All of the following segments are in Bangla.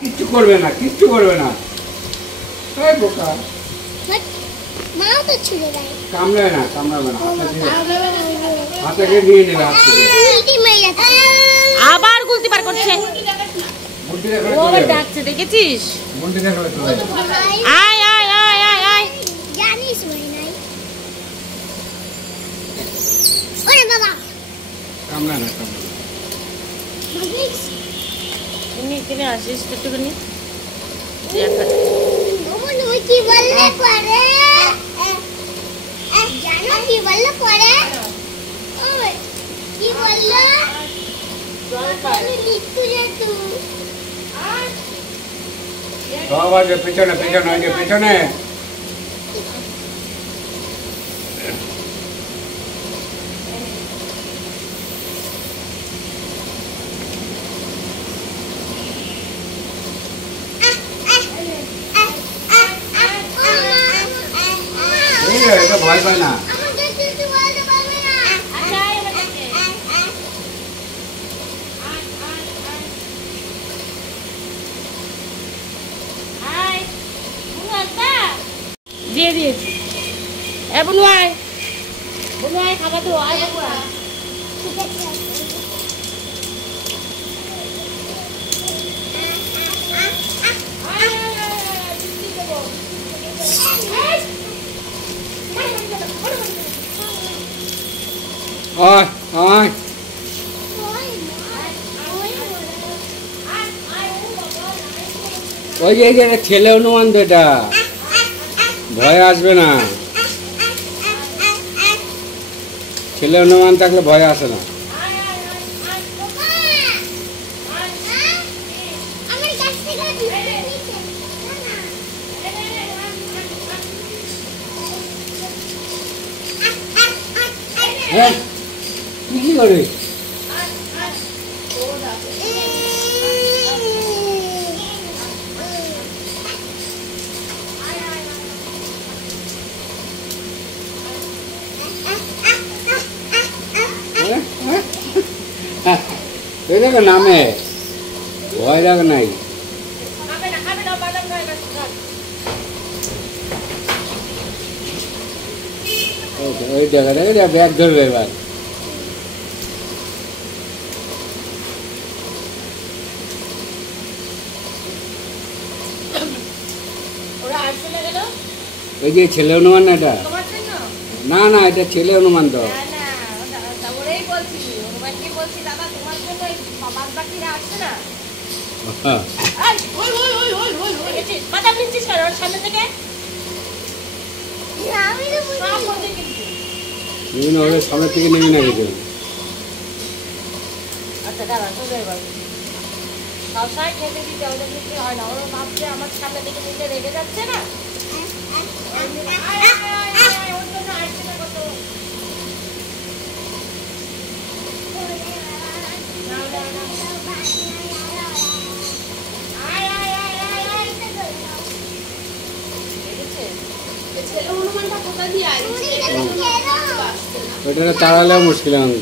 কিচ্ছু করবে না, কিচ্ছু করবে না। এই বোকা মাও তো ছুঁড়ে দেয়। কামড়ায় না, কামড়াবে না। হাতে নিয়ে নেবে হাত থেকে। উল্টি মেরে আবার গুলতি পার করছে। মুন্ডি দেখলে ও আবার ডাকছে, দেখেছিস? মুন্ডি দেখলে চলে যাবে। আয় আয় আয় আয় আয়। জানিস বলি নাই। ওরে বাবা কামড়ায় না, কামড়ায় না। ভাগিস তুমি এখানে আসিস তো একটুখানি। ওমন ওই কি বললে করে জানো কি বললে করে ওই কি বললে আমি লিখতে যেতু সব আছে পেছনে, পেছনে, ওই যে পেছনে। এটা ভয় পায় না। আমাদের কিছু বলতে পারবে না আচ্ছা এবার দেখে। আয় বুনু আসবা? দিয়ে দিয়েছি। এ বুনু আয়, বুনু আয়, খাবার তো আয় বাবু আয়। ঠিক আছে আয়, আয়, আয়, আয়, বিস্কুট দেবো। আয়। আয়, আয়। ওই যে এই যে ছেলে অনুমান তো এটা, ভয় আসবে না। ছেলে অনুমান থাকলে ভয় আসে না। আমার কাছ থেকে নিচে হ্যাঁ, কি করে? এই দেখো নামে ভয় লাগে নাই। খাবে না, খাবে না, বাদাম খায় না, খাবে। ওই দেখা দেখে ব্যাগ ধরবে এবার। ওরা আর চলে গেল ওই যে ছেলে অনুমান না এটা? তোমার জন্য? না না, এটা ছেলে অনুমান তো। না না, ওরাই বলছি, ওরাকে বলছি দাদা তোমার জন্য এই বাদ বাকিরা আসছে না। এই, ওই, ওই, ওই, ওই, ওই, ওই, দেখেছিস? বাদাম নিচ্ছিস কেন ওর সামনে থেকে? আমি তো সব মধ্যে কিন্তু। বিভিন্ন ওদের সামনে থেকে নেমে না কিছু। আচ্ছা দাঁড়া, চলে এবার। সবসময় খেতে দিতে ওদের বিক্রি হয় না, ওরা ভাবছে আমার সামনে থেকে নিচে রেগে যাচ্ছে না। আয়, আয়, আয়, আয়, ওর জন্য আসছে না কত। নাও, নাও, নাও। আয়, আয়, আয়, আয়, আয়। দেখেছিস? ছেলে হনুমানটা কোথা দিয়ে আসছে? ওইটা তাড়ালেও মুশকিল এখন।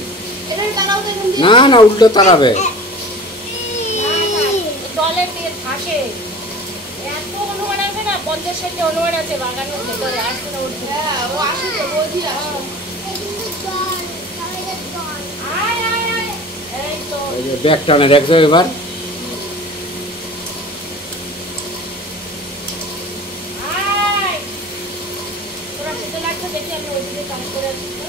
এটা তারাও দেখুন না না, উল্টো তাড়াবে। না, না, দলের দিয়ে থাকে। এত হনুমান আছে না, 50-60টা হনুমান আছে বাগানের ভেতরে, আসছে না উঠতে। হ্যাঁ, ও আসে তো রোজই আসে। আয়, আয়, আয়। এই তো। ওই যে ব্যাগ টানে দেখছো এবার। আয়। তোরা খেতে লাগছে দেখি আমি ওইদিকে কাজ করে আসছি তো।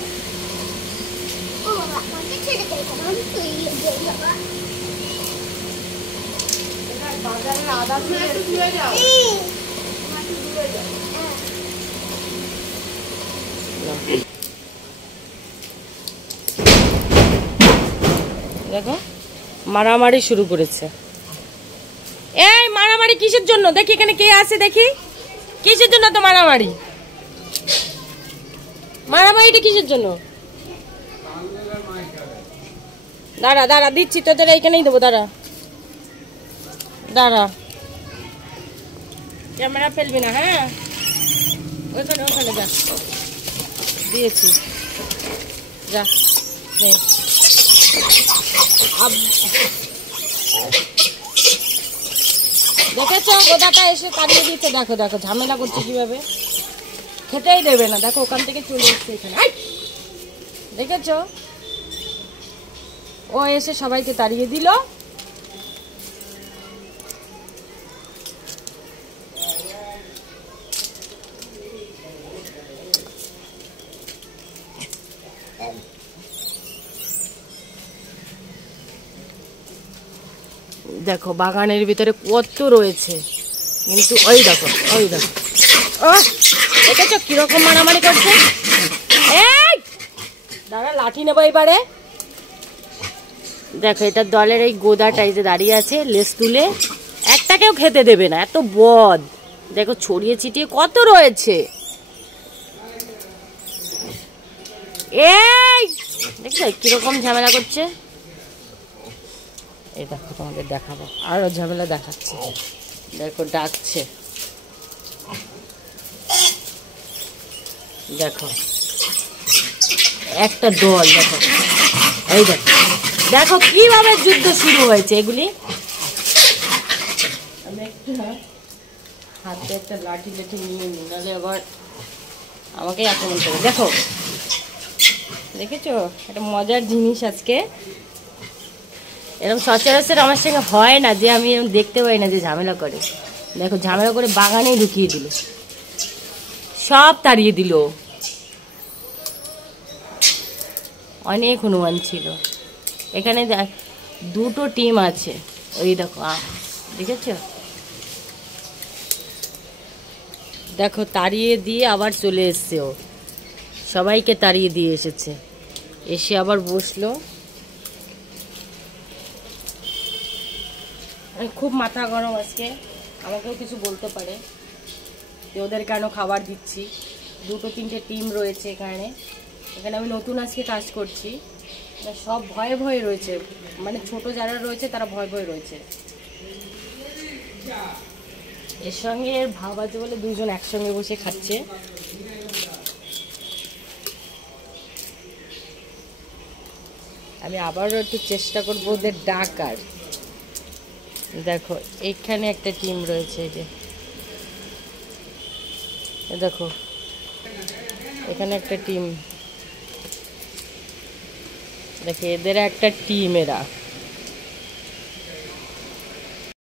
ও বাবা আমাকে ছেড়ে দে আমি তুই যাই বাবা এখানে বাজারের আদা তুমি একটু দূরে যাও, তুমি একটু দূরে যাও। দেখো মারামারি শুরু করেছে। এই মারামারি কিসের জন্য? দেখি এখানে কে আছে, দেখি কিসের জন্য তো মারামারি? মারামারিটা কিসের জন্য? দাঁড়া দাঁড়া, দিচ্ছি তোদের এইখানেই দেবো, দাঁড়া দাঁড়া, ক্যামেরা ফেলবি না, হ্যাঁ? ওইখানে ওখানে যা, দিয়েছি, যা নে। দেখেছো গোদাটা এসে তাড়িয়ে দিচ্ছে, দেখো দেখো ঝামেলা করছে কিভাবে, খেতেই দেবে না। দেখো ওখান থেকে চলে এসছে এখানে, দেখেছো ও এসে সবাইকে তাড়িয়ে দিল। দেখো বাগানের ভিতরে কত রয়েছে, কিন্তু ওই দেখো ও দেখেছো কিরকম মারামারি করছে। এই দাঁড়া লাঠি নেবো এবারে। দেখো এটা দলের এই গোদাটাই যে দাঁড়িয়ে আছে লেজ তুলে, একটাকেও খেতে দেবে না, এত বদ। দেখো ছড়িয়ে ছিটিয়ে কত রয়েছে। এই দেখছো কিরকম ঝামেলা করছে। এই দেখো তোমাদের দেখাবো, আরো ঝামেলা দেখাচ্ছে। দেখো ডাকছে, দেখো একটা দল, দেখো এই দেখো দেখো কিভাবে যুদ্ধ শুরু হয়েছে এগুলি। আমি একটা হাতে একটা লাঠি নিয়ে নিই, নাহলে আবার আমাকে আক্রমণ করে। দেখো দেখেছো একটা মজার জিনিস আজকে, এরকম সচরাচর আমার সঙ্গে হয় না যে আমি এরকম দেখতে পাই না যে ঝামেলা করে। দেখো ঝামেলা করে বাগানেই ঢুকিয়ে দিল, সব তাড়িয়ে দিল। অনেক হনুমান ছিল এখানে, দুটো টিম আছে। ওই দেখো দেখেছো, দেখো তাড়িয়ে দিয়ে আবার চলে এসছে ও, সবাইকে তাড়িয়ে দিয়ে এসেছে, এসে আবার বসলো। খুব মাথা গরম আজকে, আমাকেও কিছু বলতে পারে যে ওদের কেন খাবার দিচ্ছি। দুটো তিনটে টিম রয়েছে এখানে, এখানে আমি নতুন আজকে কাজ করছি, সব ভয়ে ভয়ে রয়েছে, মানে ছোট যারা রয়েছে তারা ভয় ভয়ে রয়েছে। এর সঙ্গে এর ভাব আছে বলে দুজন একসঙ্গে বসে খাচ্ছে। আমি আবারও একটু চেষ্টা করবো ওদের ডাকার। দেখো এখানে একটা টিম রয়েছে, এই যে দেখো এখানে একটা টিম, দেখো এদের একটা টিম, এরা